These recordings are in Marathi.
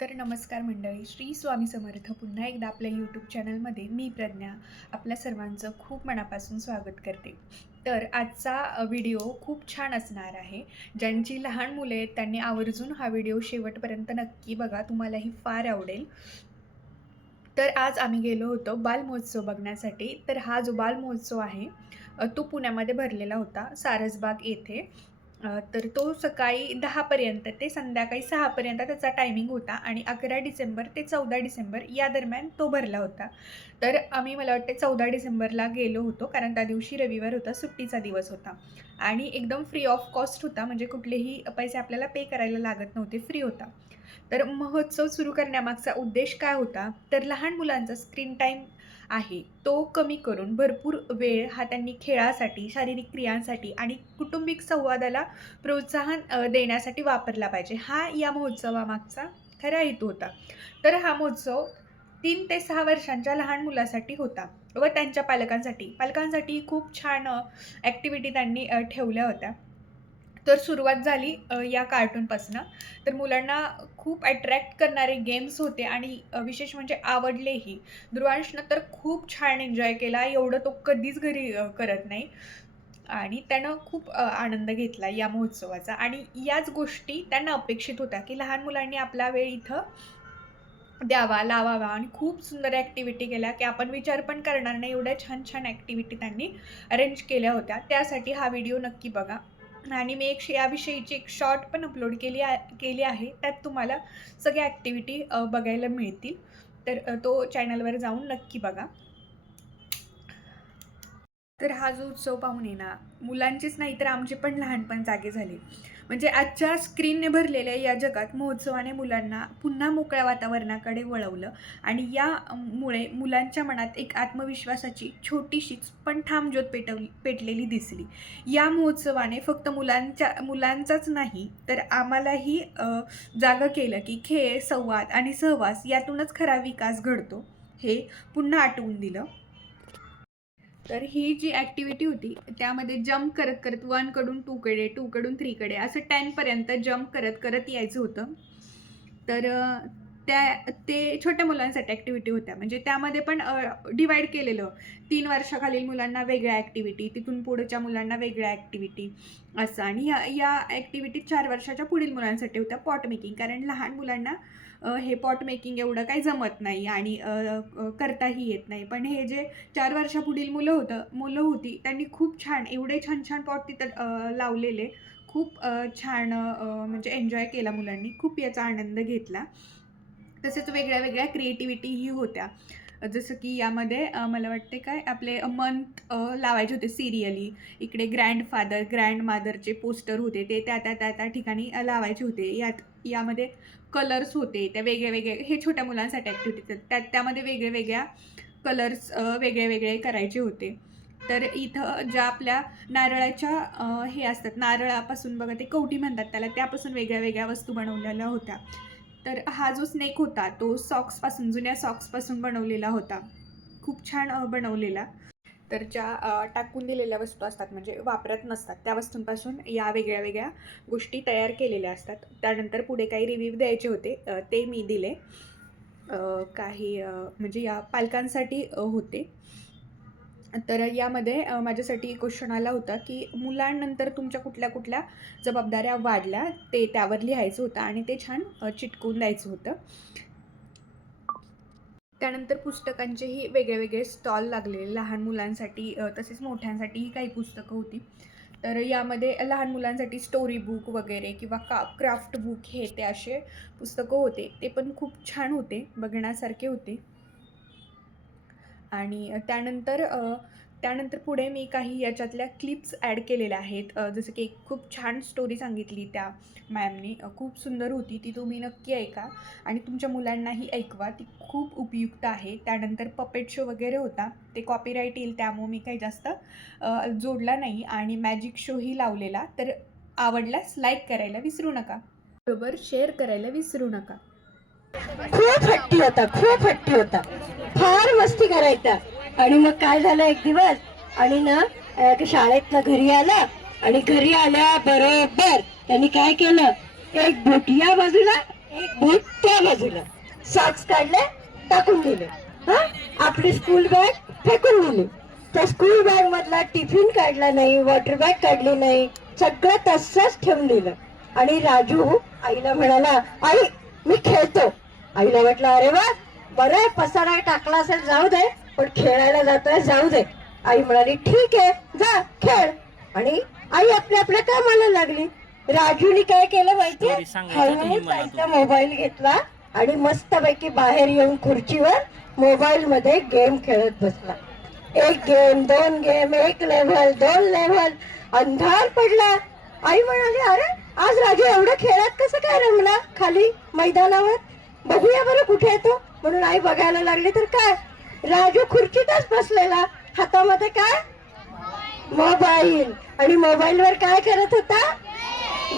तर नमस्कार मंडळी, श्री स्वामी समर्थ. पुन्हा एकदा आपल्या यूट्यूब चॅनलमध्ये मी प्रज्ञा आपल्या सर्वांचं खूप मनापासून स्वागत करते. तर आजचा व्हिडिओ खूप छान असणार आहे. ज्यांची लहान मुले आहेत त्यांनी आवर्जून हा व्हिडिओ शेवटपर्यंत नक्की बघा, तुम्हालाही फार आवडेल. तर आज आम्ही गेलो होतो बालमहोत्सव बघण्यासाठी. तर हा जो बालमहोत्सव आहे तो पुण्यामध्ये भरलेला होता, सारसबाग येथे. तर तो सकाळी 10 पर्यंत ते संध्याकाळी 6 पर्यंत त्याचा टायमिंग होता आणि 11 डिसेंबर ते 14 डिसेंबर या दरम्यान तो भरला होता. तर आम्ही मला वाटते 14 डिसेंबरला गेलो होतो, कारण त्या दिवशी रविवार होता, सुट्टीचा दिवस होता आणि एकदम फ्री ऑफ कॉस्ट होता, म्हणजे कुठलेही पैसे आपल्याला पे करायला लागत नव्हते, फ्री होता. तर महोत्सव सुरू करण्यामागचा उद्देश काय होता, तर लहान मुलांचा स्क्रीन टाईम आहे तो कमी करून भरपूर वेळ हा त्यांनी खेळासाठी, शारीरिक क्रियांसाठी आणि कौटुंबिक संवादाला प्रोत्साहन देण्यासाठी वापरला पाहिजे. हा या महोत्सवामागचा खरा हेतू होता. तर हा महोत्सव 3 ते 6 वर्षांच्या लहान मुलासाठी होता व त्यांच्या पालकांसाठी. पालकांसाठी खूप छान ॲक्टिव्हिटी त्यांनी ठेवल्या होत्या. तर सुरुवात झाली या कार्टूनपासनं. तर मुलांना खूप अट्रॅक्ट करणारे गेम्स होते आणि विशेष म्हणजे आवडलेही. ध्रुवांशनं तर खूप छान एन्जॉय केला. एवढं तो कधीच घरी करत नाही आणि त्यानं खूप आनंद घेतला या महोत्सवाचा आणि याच गोष्टी त्यांना अपेक्षित होत्या, की लहान मुलांनी आपला वेळ इथं द्यावा, लावावा आणि खूप सुंदर ॲक्टिव्हिटी केल्या, की आपण विचार पण करणार नाही एवढ्या छान-छान ॲक्टिव्हिटी त्यांनी अरेंज केल्या होत्या. त्यासाठी हा व्हिडिओ नक्की बघा आणि मी याविषयीची एक शॉर्ट पण अपलोड केली आहे. त्यात तुम्हाला सगळ्या ॲक्टिव्हिटी बघायला मिळतील. तर तो चॅनलवर जाऊन नक्की बघा. तर हा जो उत्सव पाहून आहे ना, मुलांचेच नाही तर आमचे पण लहानपण जागे झाले. म्हणजे आजच्या स्क्रीनने भरलेल्या या जगात महोत्सवाने मुलांना पुन्हा मोकळ्या वातावरणाकडे वळवलं आणि मुळे मुलांच्या मनात एक आत्मविश्वासाची छोटीशीच पण ठाम ज्योत पेटलेली दिसली. या महोत्सवाने फक्त मुलांचाच नाही तर आम्हालाही जागं केलं, की खेळ, संवाद आणि सहवास यातूनच खरा विकास घडतो, हे पुन्हा आठवून दिलं. तर ही जी ॲक्टिव्हिटी होती, त्यामध्ये जंप करत करत 1 कडून 2 कडे, 2 कडून 3 कडे असं 10 पर्यंत जंप करत करत यायचं होतं. तर ते छोट्या मुलांसाठी ॲक्टिव्हिटी होत्या. म्हणजे त्यामध्ये पण डिवाईड केलेलं. 3 वर्षाखालील मुलांना वेगळ्या ॲक्टिव्हिटी, तिथून पुढच्या मुलांना वेगळ्या ॲक्टिव्हिटी असं. आणि या ॲक्टिव्हिटी 4 वर्षाच्या पुढील मुलांसाठी होत्या. पॉट मेकिंग, कारण लहान मुलांना हे पॉट मेकिंग एवढं काही जमत नाही आणि करताही येत नाही. पण हे जे 4 वर्षापुढील मुलं होती, त्यांनी खूप छान एवढे छान पॉट तिथं लावलेले. खूप छान म्हणजे एन्जॉय केला मुलांनी. खूप याचा आनंद घेतला. तसेच वेगळ्या क्रिएटिव्हिटीही होत्या. जसं की यामध्ये मला वाटते काय आपले मंथ लावायचे होते सिरियली. इकडे ग्रँडफादर, ग्रँडमदरचे पोस्टर होते ते त्या ठिकाणी लावायचे होते. यामध्ये कलर्स होते. त्या वेगळे हे छोट्या मुलांसाठी ॲक्टिव्हिटीज आहेत. त्यामध्ये वेगळ्या कलर्स वेगळे करायचे होते. तर इथं ज्या आपल्या नारळाच्या हे असतात, नारळापासून बघा ते कवटी म्हणतात त्याला, त्यापासून वेगळ्या वस्तू बनवलेल्या होत्या. तर हा जो स्नेक होता तो जुन्या सॉक्सपासून बनवलेला होता. खूप छान बनवलेला. तर ज्या टाकून दिलेल्या वस्तू असतात म्हणजे वापरत नसतात, त्या वस्तूंपासून या वेगळ्या गोष्टी तयार केलेल्या असतात. त्यानंतर पुढे काही रिव्ह्यू द्यायचे होते, ते मी दिले. काही म्हणजे या पालकांसाठी होते. तर यामध्ये माझ्यासाठी क्वेश्चन आला होता, की मुलांनंतर तुमच्या कुठल्या जबाबदाऱ्या वाढल्या, ते त्यावर लिहायचं होतं आणि ते छान चिटकवून द्यायचं होतं. त्यानंतर पुस्तकांचेही वेगळे स्टॉल लागलेले लहान मुलांसाठी, तसेच मोठ्यांसाठीही काही पुस्तकं होती. तर यामध्ये लहान मुलांसाठी स्टोरी बुक वगैरे किंवा क्राफ्ट बुक हे ते असे पुस्तकं होते. ते पण खूप छान होते, बघण्यासारखे होते. आणि त्यानंतर पुढे मी काही याच्यातल्या क्लिप्स ॲड केलेल्या आहेत. जसं की एक खूप छान स्टोरी सांगितली त्या मॅमनी, खूप सुंदर होती ती. तुम्ही नक्की ऐका आणि तुमच्या मुलांनाही ऐकवा, ती खूप उपयुक्त आहे. त्यानंतर पपेट शो वगैरे होता. ते कॉपीराईट येईल त्यामुळे मी काही जास्त जोडला नाही आणि मॅजिक शोही लावलेला. तर आवडल्यास लाईक करायला विसरू नका, बरोबर शेअर करायला विसरू नका. खूप हट्टी होता, फार मस्ती करायचा. आणि मग काय झालं एक दिवस, आणि ना शाळेतनं घरी आला आणि घरी आल्या बरोबर त्यांनी काय केलं, एक बोट या बाजूला एक बूट त्या बाजूला, सॉक्स काढले टाकून दिले, हा आपली स्कूल बॅग फेकून दिली. त्या स्कूल बॅग मधला टिफिन काढला नाही, वॉटर बॅग काढली नाही, सगळं तसंच ठेवून दिलं. आणि राजू आईला म्हणाला, आई मी खेळतो. आईला म्हटलं, अरे वा बरं आहे, पसारा टाकला असेल जाऊ दे, पण खेळायला जातोय जाऊ दे. आई म्हणाली ठीक आहे जा खेळ. आणि आई आपल्या आपल्या कामाला लागली. राजूने काय केलं माहितीये, हळूच आईचा मोबाईल घेतला आणि मस्तपैकी बाहेर येऊन खुर्चीवर मोबाईल मध्ये गेम खेळत बसला. एक गेम, दोन गेम, एक लेव्हल, दोन लेव्हल, अंधार पडला. आई म्हणाली, अरे आज राजू एवढं खेळात कसं काय रमला खाली मैदानावर, बघूया बरं कुठे येतो. म्हणून आई बघायला लागली तर काय, राजू खुर्चीतच बसलेला, हातामध्ये काय मोबाईल. आणि मोबाईल वर काय करत होता,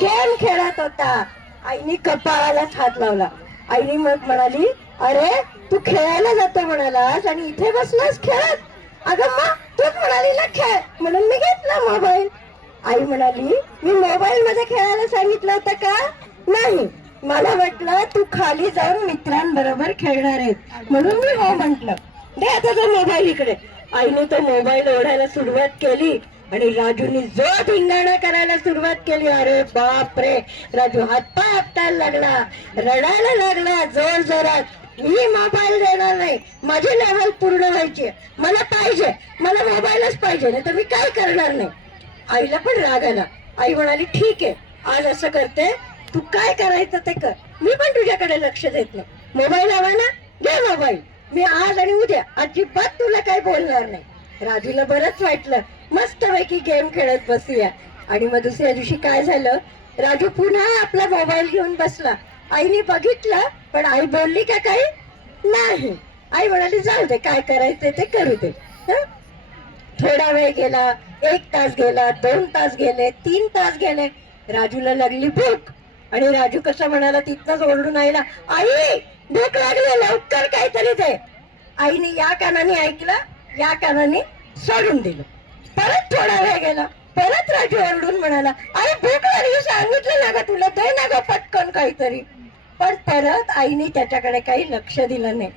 गेम खेळत होता. आईनी कपाळालाच हात लावला. आईनी मग म्हणाली, अरे तू खेळायला जातो म्हणालास आणि इथे बसलास खेळत. अगं मग तूच म्हणाली ना खेळ, म्हणून मी घेतला मोबाईल. आई म्हणाली, मी मोबाईल मध्ये खेळायला सांगितलं होतं का, नाही, मला वाटलं तू खाली जाऊन मित्रांबरोबर खेळणार आहे म्हणून मी हो म्हंटल. दे आता तो मोबाईल इकडे. आईने तो मोबाईल ओढायला सुरुवात केली आणि राजूने जो धिंगाणा करायला सुरुवात केली. अरे बाप रे, राजू हातपाय आपटायला लागला, रडायला लागला जोर जोरात. मी मोबाईल देणार नाही, माझी लेवल पूर्ण व्हायची, मला पाहिजे, मला मोबाईलच पाहिजे, नाही तर मी काय करणार नाही. आईला पण राग आला. आई म्हणाली, ठीक आहे आज असं करते, तू काय करायचं ते कर, मी पण तुझ्याकडे लक्ष देत नाही. मोबाईल हवा ना, घे मोबाईल, मी आज आणि उद्या अजिबात तुला काय बोलणार नाही. राजूला बरंच वाटलं, मस्तपैकी गेम खेळत बसूया. आणि मग दुसऱ्या दिवशी काय झालं, राजू पुन्हा आपला मोबाईल घेऊन बसला. आईने बघितलं पण आई बोलली का काही नाही. आई म्हणाली, जाऊ दे, काय करायचं ते करू दे. थोडा वेळ गेला, 1 तास गेला, 2 तास गेले, 3 तास गेले. राजूला लागली भूक आणि राजू कसा म्हणाला, तिथनच ओरडून आईला, आई भूक लागली, लवकर काहीतरी दे. आईने या कानाने ऐकलं, या कानाने सोडून दिलं. परत थोडा वेळ गेला, परत राजू ओरडून म्हणाला, अरे भूक लागली, सांगितलं ना ग तुला, दे ना ग पटकन काहीतरी. पण परत आईने त्याच्याकडे काही लक्ष दिलं नाही.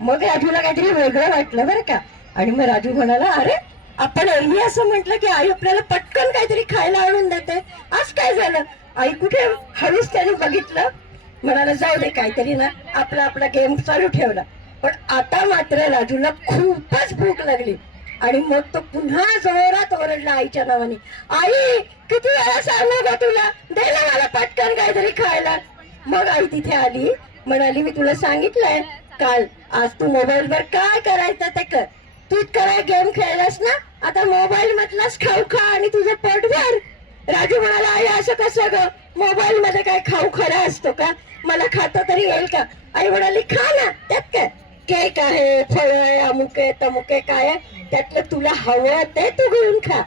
मग राजूला काहीतरी वेगळं वाटलं बरं का. आणि मग राजू म्हणाला, अरे आपण एरवी असं म्हटलं की आई आपल्याला पटकन काहीतरी खायला आणून देते, आज काय झालं. आई कुठे, हळूच त्याने बघितलं, म्हणाला जाऊ दे काहीतरी ना, आपला आपला गेम चालू ठेवला. पण आता मात्र राजूला खूपच भूक लागली आणि मग तो पुन्हा जोरात ओरडला आईच्या नावाने, आई किती वेळा सांगू ग तुला, दे ना मला पटकन काहीतरी खायला. मग आई तिथे आली, म्हणाली, मी तुला सांगितलंय काल, आज तू मोबाईल वर काय करायचं ते कर, तू काय गेम खेळलास ना, आता मोबाईल मधलाच खाऊ खा आणि तुझं पोट भर. राजू म्हणाला, आई असं कसं ग, मोबाईल मध्ये काय खाऊ खरा असतो का, मला खाता तरी येईल का. आई म्हणाली, खा ना, त्यात काय, केक आहे, फळ आहे, अमुक आहे, तमुक आहे, काय आहे, त्यातलं तुला हवं ते तू घेऊन खा.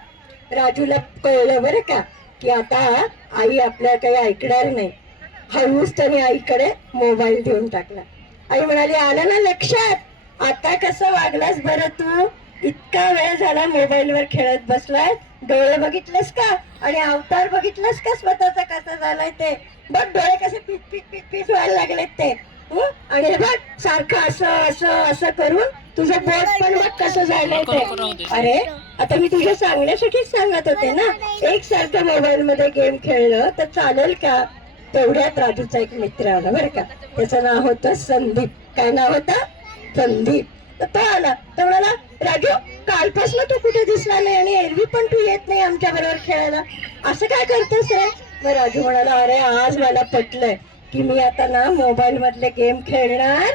राजूला कळलं बरं का की आता आई आपल्या काही ऐकणार नाही. हळूच त्याने आईकडे मोबाईल देऊन टाकला. आई म्हणाली, आलं ना लक्षात, आता कसं वागलास बरं तू, इतका वेळ झाला मोबाईल वर खेळत बसलाय, डोळे बघितलेस का आणि अवतार बघितलंस का स्वतःचा कसा झालाय ते, बघ डोळे कसे पीस पीस पीस पीस व्हायला लागलेत ते. आणि हे बघ सारखं असं असं असं करून तुझं बोट पण बघ कसं झालंय ते. अरे आता मी तुझ्या सांगण्यासाठीच सांगत होते ना, एक सारखं मोबाईल मध्ये गेम खेळलं तर चालेल का. तेवढ्यात राजूचा एक मित्र आला बरं का, त्याचं नाव होतं संदीप. काय नाव होतं, संदीप. तर तो आला, तो म्हणाला, राजू कालपासून तू कुठे दिसला नाही आणि एरवी पण तू येत नाही आमच्या बरोबर खेळायला, असं काय करतोस रे. मग राजू म्हणाला, अरे आज मला पटलंय की मी आता ना मोबाईल मधले गेम खेळणार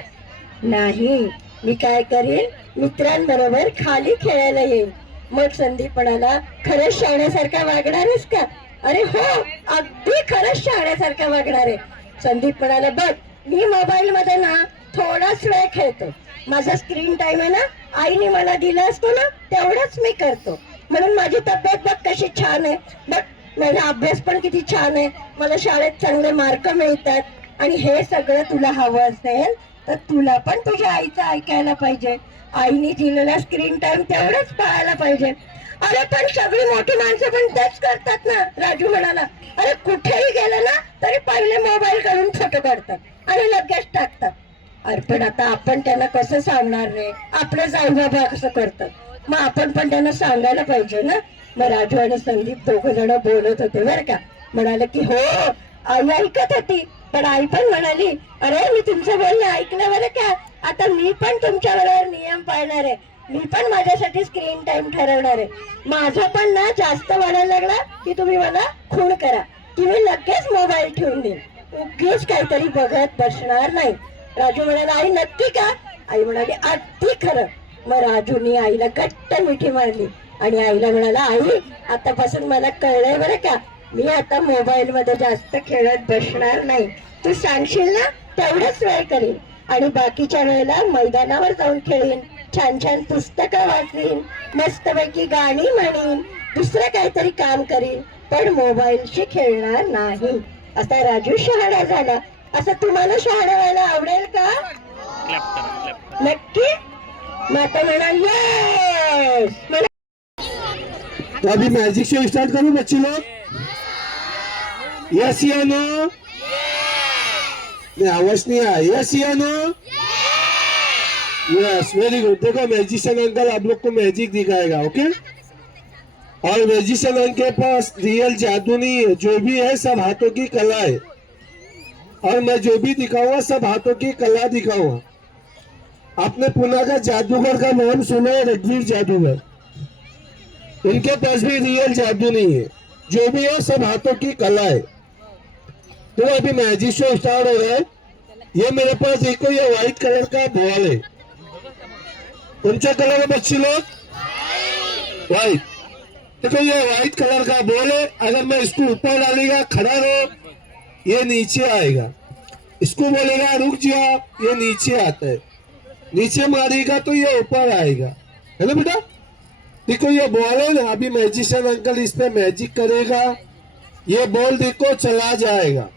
नाही, मी काय करीन, मित्रांबरोबर खाली खेळायला येईल. मग संदीप म्हणाला, खरंच शाण्यासारखा वागणार आहेस का. अरे हो, अगदी खरंच शाण्यासारखा वागणार आहे. संदीप म्हणाला, बघ मी मोबाईल मध्ये ना थोडाच वेळ खेळतो, माझा स्क्रीन टाइम आहे ना आईने मला दिला असतो ना तेवढंच मी करतो, म्हणून माझी तब्येत बघ कशी छान आहे, बघ माझा अभ्यास पण किती छान आहे, मला शाळेत चांगले मार्क मिळतात. आणि हे सगळं तुला हवं असेल तर तुला पण तुझ्या आईचं ऐकायला पाहिजे, आईने दिलेला स्क्रीन टाइम तेवढंच पाहायला पाहिजे. अरे पण सगळी मोठी माणसं पण तेच करतात ना. राजू म्हणाला, अरे कुठेही गेलं ना तरी पहिले मोबाईल काढून फोटो काढतात आणि लगेच टाकतात. अरे पण आता आपण त्यांना कसं सांगणार रे, आपलेच आई बाबा कसं करतात, मग आपण पण त्यांना सांगायला पाहिजे ना. मग राजू आणि संदीप दोघं जण बोलत होते बरं का. म्हणाले की हो, आई ऐकत होती, पण आई पण म्हणाली अरे मी तुमचं बोलणं ऐकलं बरं का, आता मी पण तुमच्या बरोबर नियम पाळणार आहे, मी पण माझ्यासाठी स्क्रीन टाइम ठरवणार आहे. माझं पण ना जास्त वाढायला लागला की तुम्ही मला खूण करा, की मी लगेच मोबाईल ठेवून देईन, उगीच काहीतरी बघत बसणार नाही. राजू म्हणाला आई नक्की का? आई म्हणाली अगदी खरं. मग राजूनी आईला घट्ट मिठी मारली आणि आईला म्हणाला आई आतापासून मला कळलंय बरं का, मी आता मोबाईल मध्ये जास्त खेळत बसणार नाही, तू सांगशील ना तेवढंच वेळ करीन आणि बाकीच्या वेळेला मैदानावर जाऊन खेळीन, छान छान पुस्तकं वाचीन, मस्तपैकी गाणी म्हणीन, दुसरं काहीतरी काम करीन, पण मोबाईलशी खेळणार नाही. असा राजू शहाणा झाला. असं तुम्हाला शहाणा व्हायला आवडेल का? नक्की. माता म्हणाल येस. तो अभी मैजिक शो स्टार्ट करूं बच्चे लोग? यस या नो? नहीं आवाज नहीं आया. यस या नो? Yes, very good. देखो मैजिशियन अंकल आप लोग को मैजिक दिखाएगा. ओके, और मैजिशियन अंकल के पास रियल जादू नहीं है, जो भी है सब हाथों की कला है, और मैं जो भी दिखाऊंगा सब हाथों की कला दिखाऊंगा. आपने पुणे का जादूगर का नाम सुना है, रणवीर जादूगर. इनके पास भी रियल जादू नहीं है, जो भी है सब हाथों की कला है. तो अभी मैजिक शो स्टार्ट हो रहा है. ये मेरे पास देखो, ये व्हाइट कलर का बॉल है. कौन सा कलर है बच्चे लोग? व्हाइट. देखो ये व्हाइट कलर का बॉल है. अगर मैं इसको ऊपर डालेगा खड़ा रहो, ये नीचे आएगा. इसको बोलेगा रुक जाओ, ये नीचे आता है. नीचे मारेगा तो ये ऊपर आएगा, है ना बेटा? देखो ये बॉल है ना, अभी मैजिशियन अंकल इस पे मैजिक करेगा. ये बॉल देखो चला जाएगा.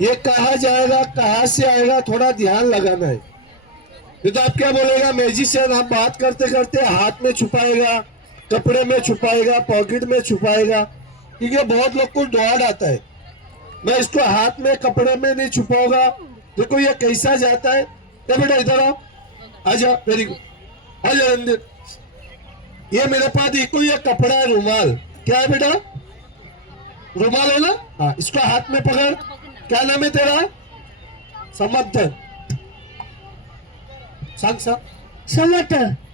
ये कहाँ जाएगा, कहाँ से आएगा, थोड़ा ध्यान लगाना है. नहीं तो आप क्या बोलेगा मैजिशियन, आप बात करते करते हाथ में छुपाएगा, कपड़े में छुपाएगा, पॉकेट में छुपाएगा, क्योंकि बहुत लोग को डॉट आता है. मैं इसको हाथ में कपड़े में नहीं छुपाऊंगा. देखो ये कैसा जाता है. क्या बेटा इधर आओ, आजा. वेरी गुड, आजा अंदर. ये मेरे पास देखो, ये कपड़ा है, रुमाल. क्या है बेटा? रुमाल है ना. हाँ, इसको हाथ में पकड़. क्या नाम है तेरा? समर्थन. सांग सांग. समर्थ.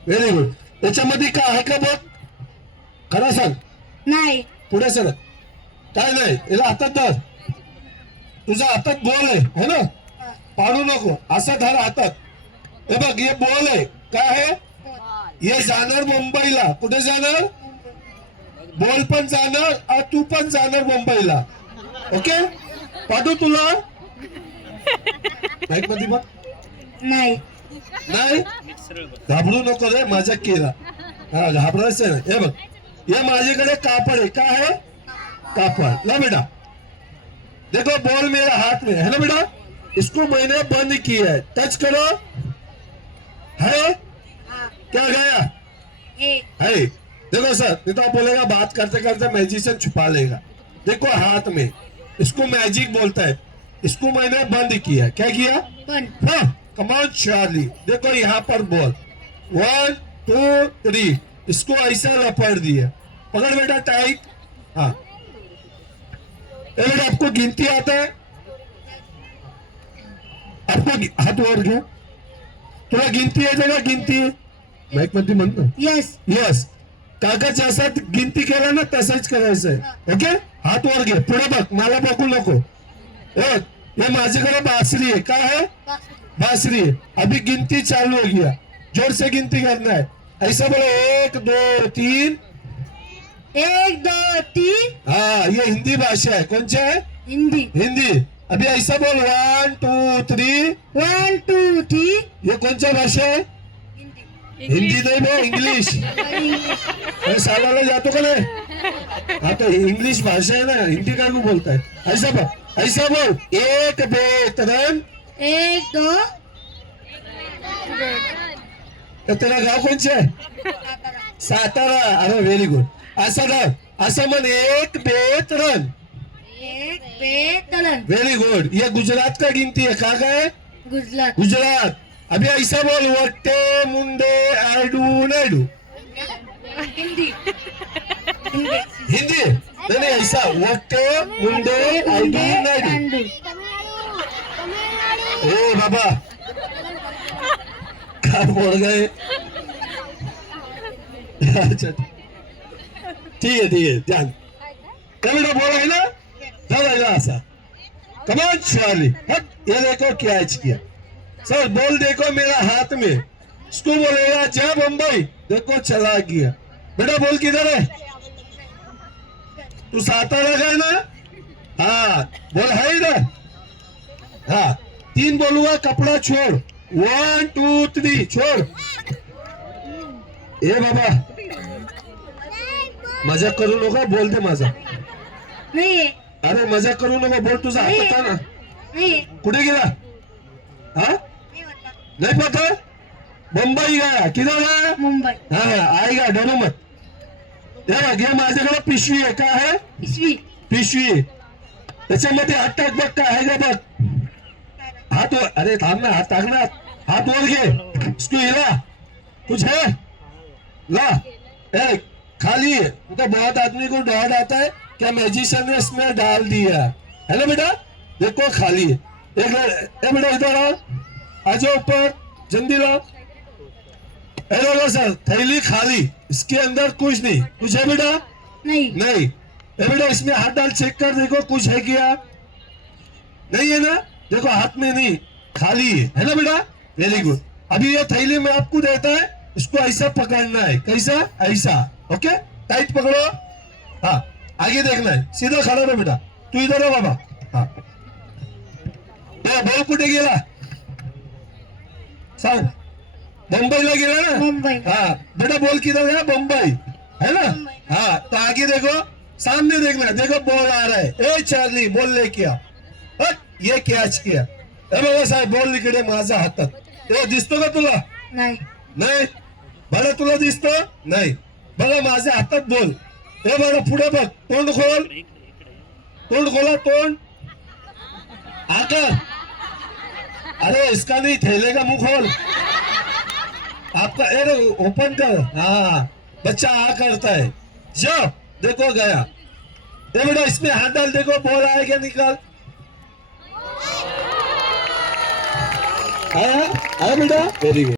Very good. त्याच्यामध्ये काय आहे का बघ, खरं सांग. नाही. पुढे सर. काय नाही, याला हातात धर. तुझ्या हातात बॉल आहे ना, पाडू नको, असा धर हातात. हे बघ हे बॉल आहे. काय आहे? हे जाणार मुंबईला. कुठे जाणार? बॉल पण जाणार आणि तू पण जाणार मुंबईला. ओके, पाठवू तुला. माहित मध्ये बघ. नाही. नाही, घाबरू नको रे, मजाक केला. हा, घाबरायचं नाही. हे बघ, हे माझ्याकडे कापड आहे. काय आहे? कापड. ला बेटा, देखो बॉल मेरे हाथ में है ना बेटा, इसको मैंने बंद किया है. टच करो. है क्या गया? है. देखो सर, नहीं तो आप बोलेगा बात करते करते मैजिशियन छुपा लेगा. देखो हाथ में, इसको मैजिक बोलता है. इसको मैंने बंद किया. क्या किया? बंद. हाँ, कमाल चार्ली. देखो यहाँ पर बॉल 1 2 3, इसको ऐसा लपेट दिया. पकड़ बेटा टाइट. हाँ बेटा, आपको गिनती आता है? आपको हाथ वर घ्या. तुला गिनती येते का? गिनती माहित मध्ये म्हणतो. यस. यस, काका जसा गिनती केला ना तसंच करायचं आहे. ओके, हात वर घे. पुढे बघ, मला बघू नको. हे माझ्याकडे बासरी है. क्या है? बासरी है. अभी गिनती चालू हो गया, जोर से गिनती करना है. ऐसा बोलो 1 2 3. 1 2 3. हाँ, ये हिंदी भाषा है. कौन सा है? हिंदी. हिंदी. अभी ऐसा बोल 1 2 3. 1 2 3. ये कौन सा भाषा है? हिंदी नहीं बोल, इंग्लिश. मैं सालाला जातो का नहीं? हाँ तो इंग्लिश भाषा है ना, हिंदी का को बोलता है. ऐसा बोल, ऐसा बोल. 1 2 3. 1 2. तर तेरा गाव कोणचे आहे? सातारा. अरे व्हेरी गुड. असं म्हण 1 2 3. एक पे तलन वेरी गुड, ये गुजरात का गिनती है, कहाँ का है? गुजरात गुजरात। अभी ऐसा बोल, वट्टे मुंडे आडू नाडू। हिंदी हिंदी नहीं नहीं, ऐसा वट्टे मुंडे आडू नाडू। ए बाबा क्या बोल गए? अच्छा ठीक है ध्यान। बेटा बोला है ना, चलेगा ऐसा। कमान शाली, हट, ये देखो क्या किया सर, बोल देखो मेरा हाथ में, इसको बोलेगा जा बम्बई, देखो चला गया। बेटा बोल किधर है? तू सातारा का है ना? हाँ बोल है इधर। हाँ 3 बोलूंगा, कपड़ा छोड़, 1 2 3 छोड़। ए बाबा मजाक करू नका, बोल दे माझा। नहीं अरे मजाक करू नका, बोल तुझा हात होता ना, नहीं कुठे गेला? हाँ नहीं पता, मुंबई गया, किधर गया? मुंबई हाँ आएगा, डरो मत। घे माझ्याकडे पिशवी आहे, का आहे? पिशवी, त्याच्यामध्ये हात टाक बघ, काय आहे का बघ। हाथ वर, अरे थांब ना, हाथ टाकना, हाथ वर घे, इसको हिला, कुछ है ला। ए खाली है, तो बहुत आदमी को डाउट आता है क्या मैजिशियन ने इसमें डाल दिया है ना बेटा, देखो खाली है। एक बेटा इधर आओ, आ जाओ ऊपर, जल्दी लाओ। देखो सर, थैली खाली, इसके अंदर कुछ नहीं, कुछ है बेटा? नहीं नहीं। बेटा इसमें हाथ डाल, चेक कर देखो कुछ है क्या, नहीं है ना, देखो हाथ में नहीं, खाली है ना बेटा, वेरी गुड। अभी ये थैली में आपको देता है, इसको ऐसा पकड़ना है, कैसा? ऐसा, ओके, टाइट पकड़ो। हाँ आगे देखना है, सीधा खड़ा रहो बेटा, तू इधर हो बाबा। हाँ भाऊ कुठे गेला सांग? मुंबईला गेला ना? मुंबई हाँ बेटा बोल किधर गया? मुंबई है ना? हाँ तो आगे देखो, सामने देखना, देखो बॉल आ रहा है, ए चार्ली बॉल लेके आ, ये कॅच किया। ए बाबा साहेब बॉल इकडे माझ्या हातात, ते दिसतो का तुला? नहीं नाही बघा, तुला दिसतो? नाही, बघा माझ्या हातात बॉल। ए बघा पुढे बघ, तोंड खोल, तोंड खोला, तोंड आकर, अरे इसका नहीं, थैले का मुंह खोल आपका, अरे ओपन कर। हाँ बच्चा आ करता है, जब देखो गया। ए बेटा इसमें हाथ डाल, देखो बॉल आएगा, निकाल। आया आया बेटा, वेरी गुड।